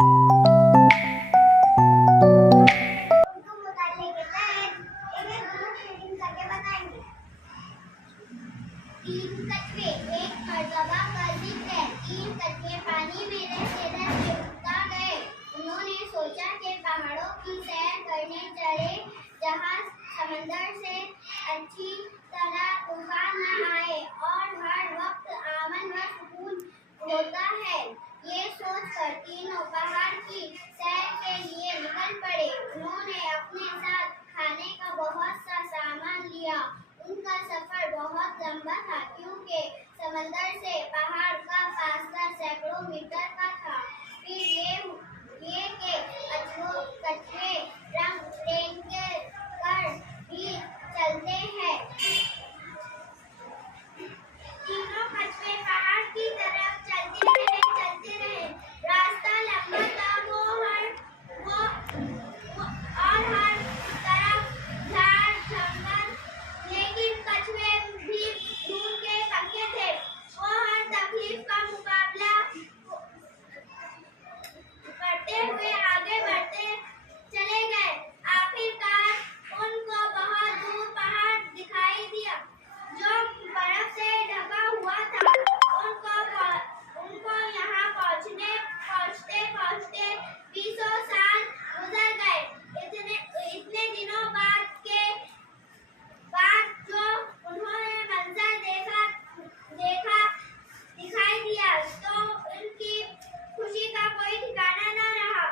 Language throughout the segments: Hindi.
उनको मुताले के तहत इन्हें दोनों ट्रेडिंग करके बताएंगे। तीन कछुए। एक मर्तबा का जिक्र है। तीन कछुए पानी में रहते रहते उकता गए। उन्होंने सोचा कि पहाड़ों की सैर करने चले, जहाँ समंदर से अच्छी तरह तूफान न आए और हर वक्त अमन व सुकून होता है। ये सोचकर तीनों पहाड़ की सैर के लिए निकल पड़े। उन्होंने अपने साथ खाने का बहुत सा सामान लिया। उनका सफर बहुत लंबा था, क्योंकि समंदर से पहाड़ का फासला सैकड़ों मीटर का था। फिर ये के कछुए रंग रेंग कर भी चलते हैं। तीनों कछुए पहाड़ की तरफ चलते रहे। रास्ता लंबा था, और हर तरफ झाड़ जंगल, लेकिन कछुए भी ढूंढ के पक्के थे। वो हर तकलीफ का मुकाबला करते हुए आगे बढ़ते चले गए। आखिरकार उनको बहुत दूर पहाड़ दिखाई दिया, जो बर्फ से ढका हुआ था। उनको यहाँ पहुँचते पहुँचते 20 साल गुजर गए। इतने दिनों बाद जो उन्होंने मंजर दिखाई दिया, तो उनकी खुशी का कोई ठिकाना न रहा।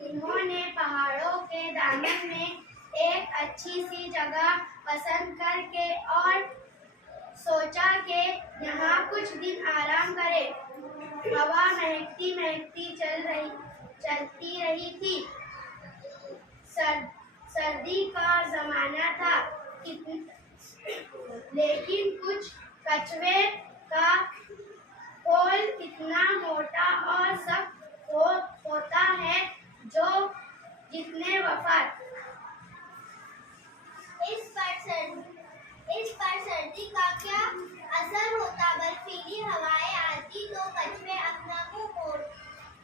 इन्होंने पहाड़ों के दामन में एक अच्छी सी जगह पसंद करके और सोचा कि यहाँ कुछ दिन आराम करें। हवा महकती महकती चलती रही थी। सर्दी का जमाना था, लेकिन कुछ कछुए का खोल इतना मोटा और सख्त होता है, जो जितने वफाद। इस पर सर्दी का क्या असर होता। बर्फीली हवाएं आती तो कछुए अपना मुंह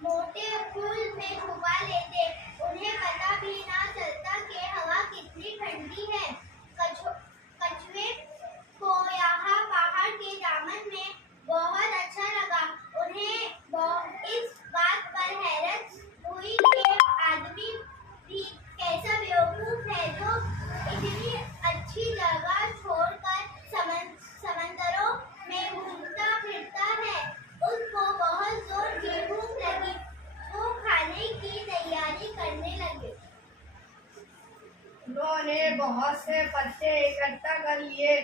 मोटे फूल में छुपा लेते। उन्हें पता भी ना चलता कि हवा कितनी ठंडी है। कछुए को यहाँ पहाड़ के दामन में बहुत अच्छा लगा। उन्हें इस बात पर हैरत हुई कि आदमी भी कैसा बेवकूफ है, जो इतनी अच्छी जगह छोड़कर समंदरों में घूमता फिरता है। उसको बहुत जोर की भूख लगी। वो खाने की तैयारी करने लगे। उन्होंने बहुत से पत्ते इकट्ठा कर लिए।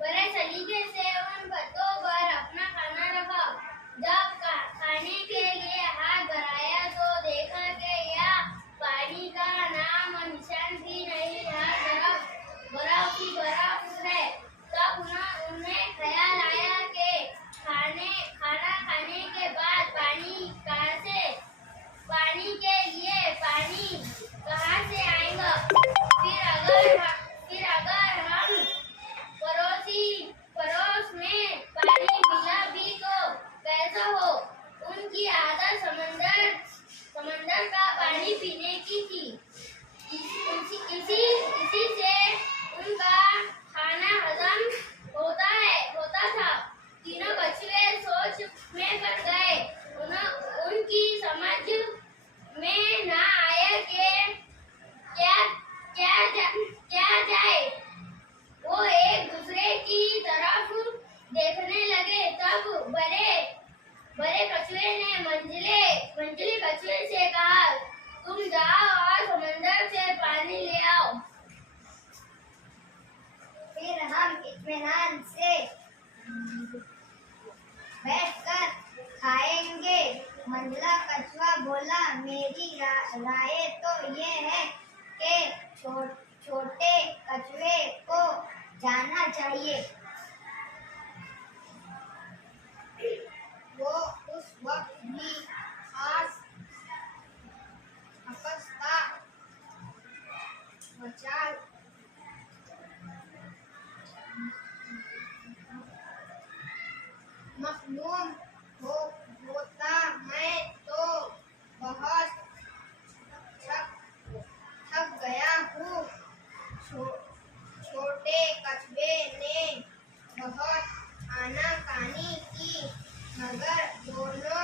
बड़े सलीके से उन पत्तों पर अपना खाना रखा। जब खाने के लिए हाथ बढ़ाया तो देखा कि यहाँ पानी का नाम और निशान भी नहीं। हर तरफ ही बर्फ है। तब उन्हें ख्याल आया कि खाना खाने के बाद पानी के लिए पानी कहाँ से आएगा। फिर अगर हम पड़ोस में पानी मिला भी तो कैसा हो। उनकी आदत समंदर का पानी पीने की थी। इसी से उनका खाना हजम होता था। तीनों कछुए सोच में पड़ गए। उनकी समझ में ना आया कि क्या जाए। वो एक दूसरे की तरफ देखने लगे। तब बड़े कछुए ने मंझले कछुए से कहा, तुम जाओ और समंदर से पानी ले आओ। फिर हम इत्मीनान से बैठकर खाएंगे। मंझला कछुआ बोला, मेरी राय तो ये है कि छोटे कछुए को जाना चाहिए। वो उस वक्त भी खास हंसता मचाल मखलूम हो मगर दोनों